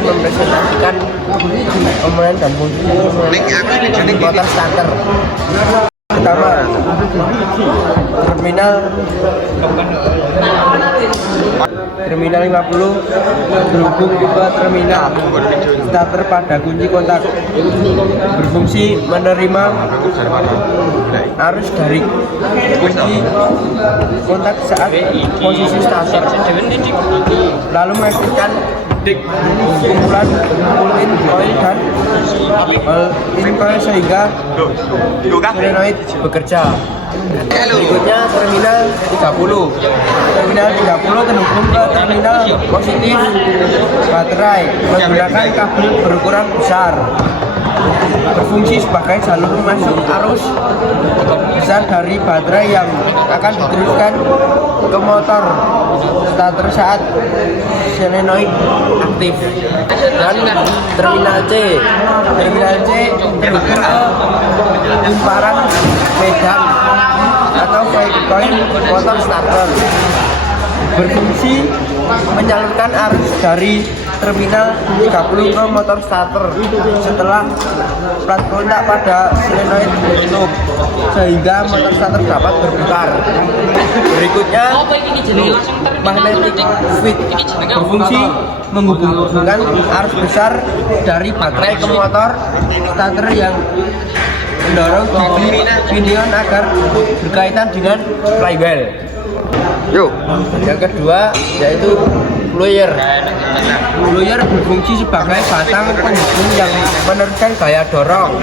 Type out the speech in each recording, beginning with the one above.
akan mempresentasikan komponen dan fungsi motor starter. Pertama, terminal 50 berhubung ke terminal starter pada kunci kontak, berfungsi menerima arus dari kunci kontak saat posisi starter, lalu mengaktifkan kumpulan pull-in coil dan all-in coil sehingga solenoid bekerja. Berikutnya terminal 30. Terminal 30 terhubung ke terminal positif baterai menggunakan kabel berukuran besar, berfungsi sebagai jalur masuk arus besar dari baterai yang akan diteruskan ke motor starter saat solenoid aktif. Dan terminal C terhubung ke kumparan medan atau coil motor starter, berfungsi menyalurkan arus dari terminal 30 ke motor starter setelah plat kontak pada solenoid ditutup sehingga motor starter dapat berputar. Berikutnya magnetic switch, berfungsi menghubungkan arus besar dari baterai ke motor starter yang mendorong gigi pinion agar berkaitan dengan flywheel. Yang kedua yaitu fluyer. Fluyer berfungsi sebagai batang penghubung yang meneruskan gaya dorong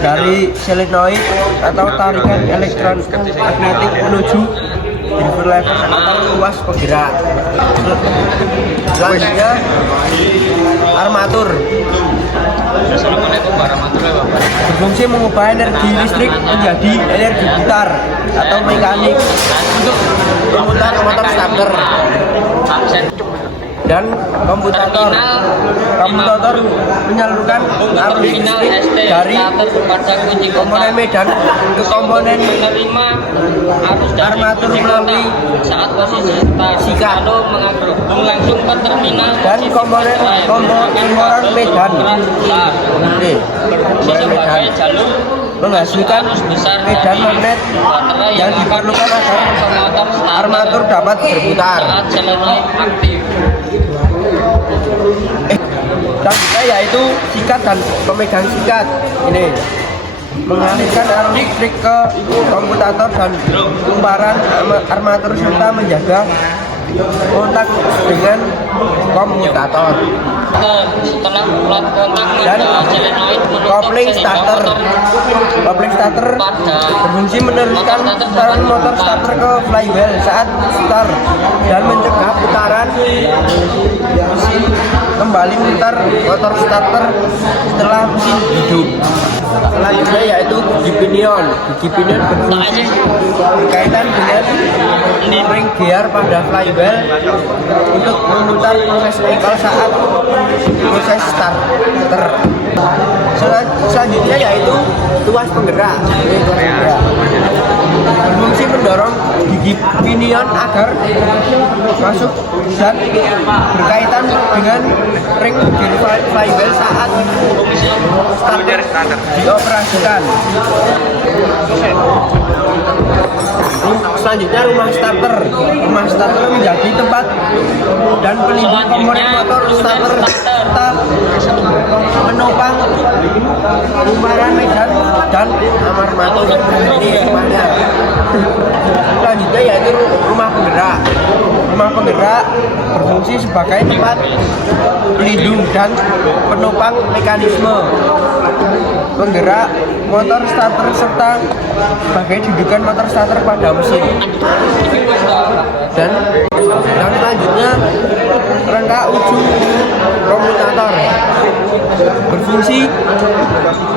dari solenoid atau tarikan elektromagnetik menuju driver lever atau ruas penggerak. Selanjutnya armatur, berfungsi mengubah energi listrik menjadi energi putar atau mekanik untuk memutar motor starter. Dan komutator menyalurkan arus listrik dari komponen medan ke komponen armatur melalui sikat dan komponen medan menghasilkan medan magnet yang diperlukan agar armatur dapat berputar. Selanjutnya yaitu sikat dan pemegang sikat. Ini mengalirkan arus listrik ke komutator dan kumparan armatur serta menjaga kontak dengan komutator. Dan kopling starter berfungsi meneruskan putaran motor starter ke flywheel saat start dan mencegah putaran mesin kembali memutar motor starter setelah mesin hidup. Selanjutnya yaitu gigi pinion. Gigi pinion berfungsi berkaitan dengan ring gear pada flywheel untuk memutar proses engkol saat proses starter. Selanjutnya yaitu tuas penggerak. Berfungsi mendorong gigi pinion agar masuk dan berkaitan dengan ring gear flywheel saat starter dioperasikan. Selanjutnya rumah starter menjadi tempat dan pelindung komponen motor starter serta menopang kumparan medan dan armatur. Ini rumahnya. Selanjutnya yaitu rumah penggerak berfungsi sebagai tempat pelindung dan penopang mekanisme penggerak motor starter serta sebagai dudukan motor starter pada mesin. Dan selanjutnya rangka ujung komutator berfungsi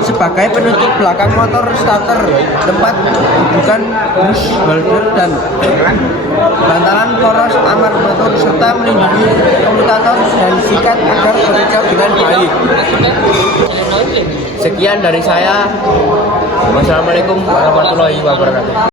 sebagai penutup belakang motor starter, tempat dudukan bush holder dan bantalan poros armatur serta melindungi komutator dan sikat agar bekerja dengan baik. Sekian dari saya. Wassalamualaikum warahmatullahi wabarakatuh.